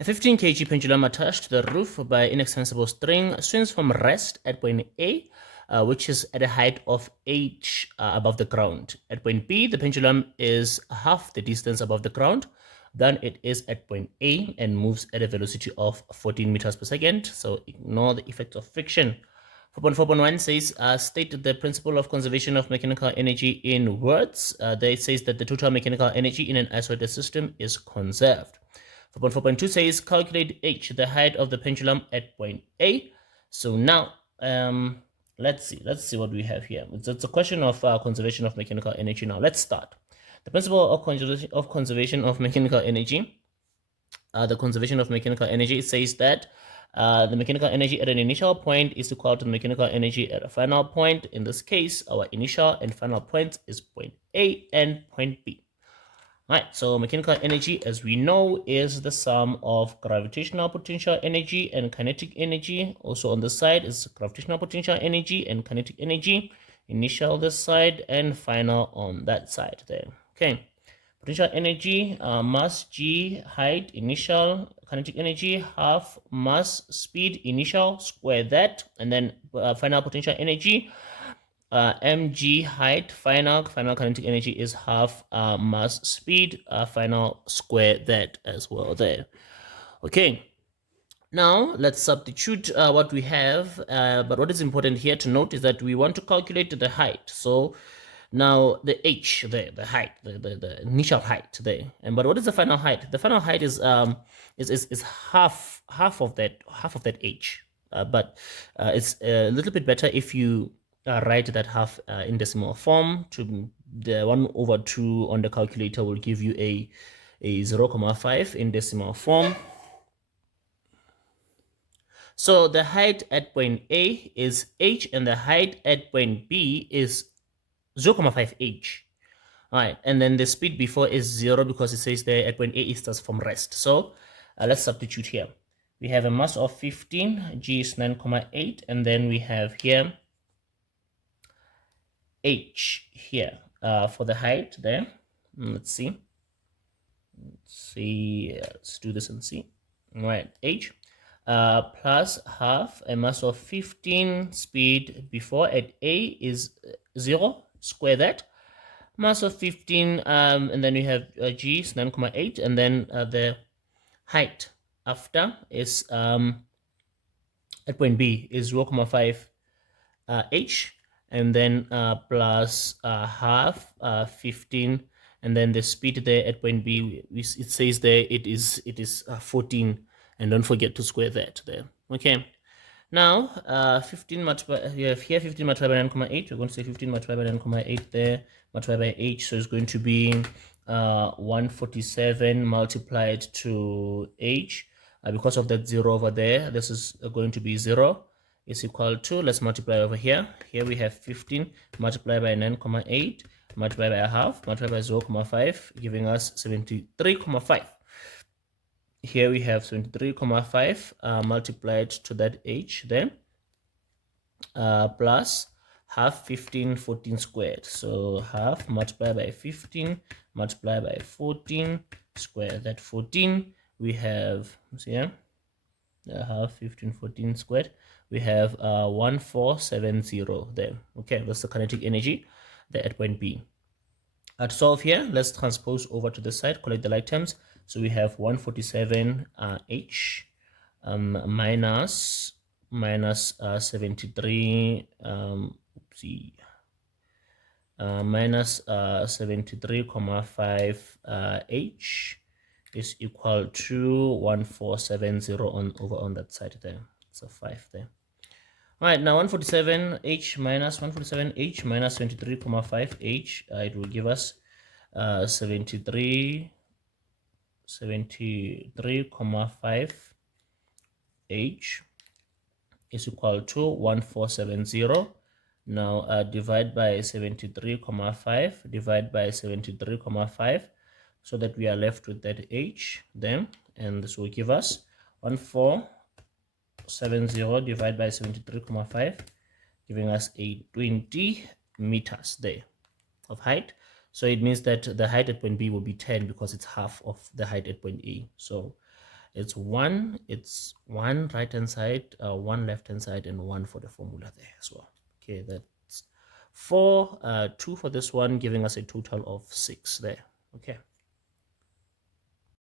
A 15 kg pendulum attached to the roof by inextensible string swings from rest at point A, which is at a height of h above the ground. At point B, the pendulum is half the distance above the ground than it is at point A and moves at a velocity of 14 meters per second. So ignore the effect of friction. 4.4.1 says, state the principle of conservation of mechanical energy in words. There it says that the total mechanical energy in an isolated system is conserved. 4.4.2 says, calculate h, the height of the pendulum at point A. So now, let's see what we have here. It's a question of conservation of mechanical energy. Now, let's start. The principle of conservation of mechanical energy. The conservation of mechanical energy, it says that the mechanical energy at an initial point is equal to the mechanical energy at a final point. In this case, our initial and final point is point A and point B. All right, so mechanical energy, as we know, is the sum of gravitational potential energy and kinetic energy. Also on the side is gravitational potential energy and kinetic energy. Initial this side and final on that side there. Okay. Potential energy, mass G, height, initial, kinetic energy, half mass, speed, initial, square that, and then final potential energy, mg, height, final kinetic energy is half mass, speed, final, square that as well there. Okay. Now, let's substitute what we have, but what is important here to note is that we want to calculate the height. So now the h there, the height, the initial height there, but what is the final height? The final height is half of that h, but it's a little bit better if you write that half in decimal form. To the 1/2 on the calculator will give you a 0.5 in decimal form. So the height at point A is h, and the height at point B is 0.5 h. All right, and then the speed before is 0 because it says there at point A it starts from rest. So let's substitute here. We have a mass of 15, g is 9.8, and then we have here h here for the height there. Let's see. Let's do this and see. All right, h. Plus half a mass of 15, speed before at A is 0, square that, mass of 15, and then we have G is 9.8, and then the height after is at point B is 0.5 h, and then plus half 15, and then the speed there at point B, it says there it is 14, and don't forget to square that there. Okay. Now, 15 multiplied, we have here 15 multiplied by 9.8. We're going to say 15 multiplied by 9.8 there, multiplied by h. So it's going to be 147 multiplied to h. Because of that 0 over there, this is going to be 0. Is equal to, let's multiply over here. Here we have 15 multiplied by 9.8, multiplied by a half, multiplied by 0.5, giving us 73.5. Here we have 73.5 multiplied to that h then, plus half 15, 14 squared. So half multiplied by 15 multiplied by 14 square that 14. We have, see here, half 15, 14 squared. We have 1470 there. Okay, that's the kinetic energy there at point B. To solve here, let's transpose over to the side, collect the like terms. So we have 147 h minus 73 minus 73.5 h is equal to 1470 on that side there. So 5 there. All right, now 147h minus 147h minus 23.5h, it will give us 73.5h is equal to 1470. Now divide by 73.5, divide by 73.5, so that we are left with that h then, and this will give us 1470 divided by 73.5, giving us a 20 meters there of height. So it means that the height at point B will be 10 because it's half of the height at point A. So It's one right hand side, one left hand side, and one for the formula there as well. Okay, that's 4, 2 for this one, giving us a total of 6 there. Okay.